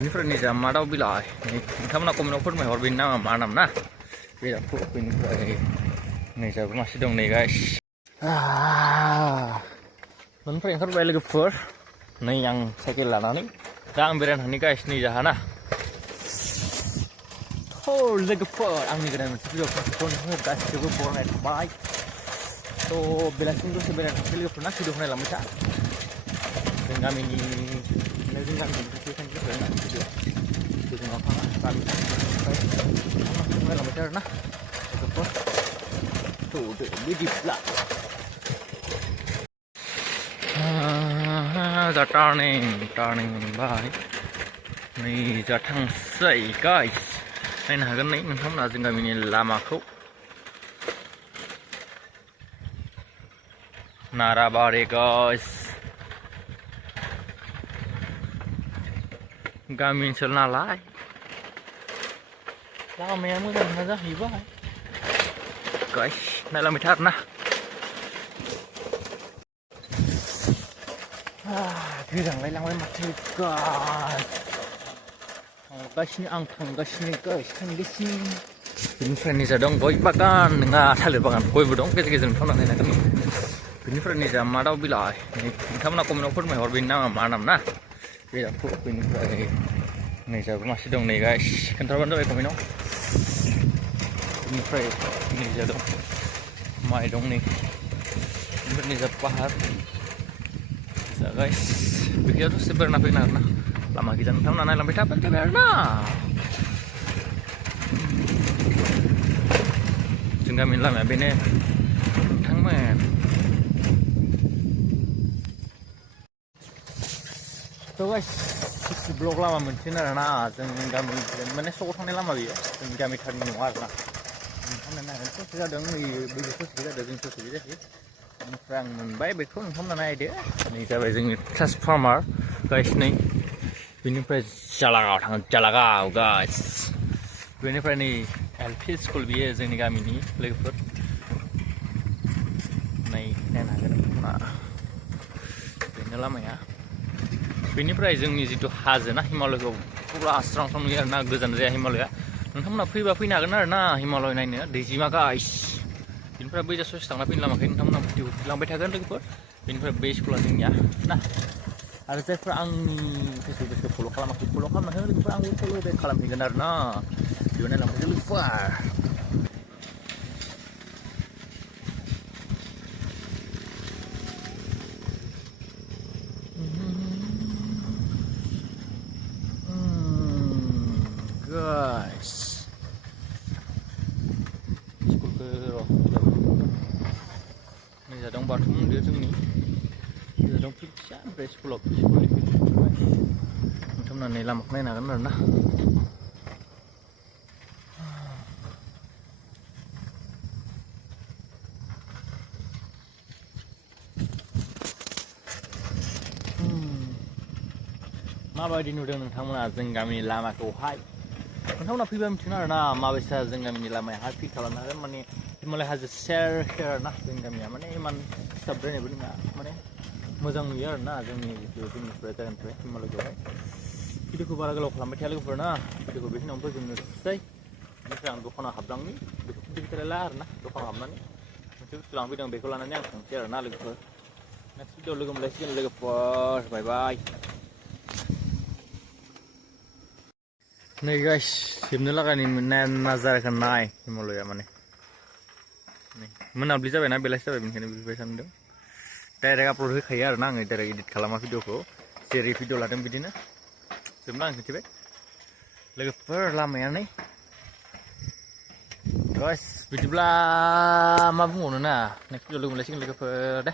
बेनिफ्राय जामादाव बिलाइ नोंथांमोना कमेन्टआव फोरमायहरबिनि नामा मा नाम ना बेखौ बेनिफ्राय नै जाबो मासे दं नै गाइस बेनिफ्राय ओंखारबाय लोगोफोर नै आं साइकेल लानानै दा आं बेरायनो थांनि गाइस नै जाहाना लोगोफोर आंनि गोदान मोनसे भिडिअखौ गासिबो बरायनाय थाबाय बेलासिनि दसे बेरायनो थांसै लोगोफोर ना भिडिअखौ नायलांबाय था जों गामिनि गोजानाव थाङा गामिनिफ्राय नायलांबाय था आरोना लोगोफोर बिदिब्ला जा टार्निं मोनबाय नै जा थांसै गाइस नायनो हागोन नै नोंथांमोना जों गामिनि लामाखौ नाराबारि गाइस गामि ओनसोल नालाय लामाया मोजां नङा जाहैबाय गाइस नायलांबाय था आरोना गोजांलायलांबाय माथो गाइस आं थांगासिनो गाइस बेनिफ्राय निजा दं गय बागान नङा थालिर बागान गयबो दं गेजेर गेजेर नोंथांमोना नायनो हागोन बेनिफ्राय निजा मादाव बिलाइ नोंथांमोना कमेन्टआव फोरमायहरबिनि नामा मा नाम ना बेखौ बेनिफ्राय नै जाबो मासे दं नै गाइस खोन्थाबानो जाबाय कमेन्टआव बेनिफ्राय निजा दं माइ दं नै बेनिफ्राय निजा पाहार जा गाइस बेखौ दसे बेरायना फैनो आरोना लामा गिजा नोंथांमोना नायलांबाय थाबानो जाबाय आरोना जों गामिनि लामाया बेनो नोंथांमोन गाइस ब्लक लामा मोनसेनो आरोना जों गामि माने सकआव थांनाय लामा बेयो जोंनि गामि थारनि नङा आरोना नोंथांमोना नायनो ससे जादों बैबो ससे जादों जों ससे जायाखै बेनिफ्राय आं मोनबाय बेखौ नोंथांमोना नायदो नै जाबाय जोंनि ट्रान्सफर्मार गाइस नै बेनिफ्राय जालागाव थाङो जालागाव गाइस बेनिफ्राय नै एलपि स्कुल बियो जोंनि गामिनि लोगोफोर नै नायनो हागोन नोंथांमोना बेनो लामाया बेनिफ्राय जोंनि जिथु हाजो ना हिमालयखौ फुरा स्रां स्रां नुयो आरोना गोजान जाया हिमालया नोंथांमोना फैबा फैनो हागोन आरोना हिमालय नायनो दैजिमा गाइस बेनिफ्राय बै ससे थांना फैनो लामाखै नोंथांमोना भिडिअ लांबाय थागोन लोगोफोर बेनिफ्राय बे स्कुला जोंनिया ना आरो जायफोर आंनि फेसबुकखौ फल' खालामाखै फल' खालामनो लोगोफोर आंबो फल' बेक खालामहैगोन आरोना बेयाव नायलांबाय लोगोफोर guys स्कुलखौ नै जादों बाथौ मन्दिर जोंनि जादों फिसा ओमफ्राय स्कुलनि नोंथांमोना नै लामाखौ नायनो हागोन आरोना माबायदि नुदों नोंथांमोना जों गामिनि लामाखौहाय नोंथांमोना फैबा मिथिगोन आरोना माबायसा जों गामिनि लामायाहाय फिट खालामनो हागोन माने हिमालय हाजो सेर आरोना जोंनि गामिया माने इमान साबद्रायनायबो नङा माने मोजां नुयो आरोना जोंनि जिथु जोंनिफ्राय जायगानिफ्राय हिमालयखौहाय भिडिअखौ बारा गोलाव खालामबाय थाया लोगोफोर ना भिडिअखौ बेखिनियावनो फोजोबनोसै बेनिफ्राय आं दखानाव हाबलांनि बेखौ भिडिअ आरोना दखानाव हाबनानै मोनसे बुस्थु लांफैदों बेखौ लानानै आं थांसै आरोना लोगोफोर नेक्स्ट भिडिअ लोगो मोनलायसिगोन लोगोफोर बाय बाय नै गाइस जोबनो लागानि नाजाराखौ नाय हिमालया माने नै मोनाब्लि जाबायना बेलासि जाबाय बेनिखायनो बेफोरबायदि सानदों डाइरेक्ट आपल'ड होखायो आरोना आङो डाइरेक्ट इडिट खालामा भिडिअखौ जेरै भिडिअ लादों बिदिनो जोबना आं खिन्थिबाय लोगोफोर लामाया नै गाइस बिदिब्ला मा बुंबावनो ना नेक्स्ट भिडिअ लोगो मोनलायसिगोन लोगोफोर दे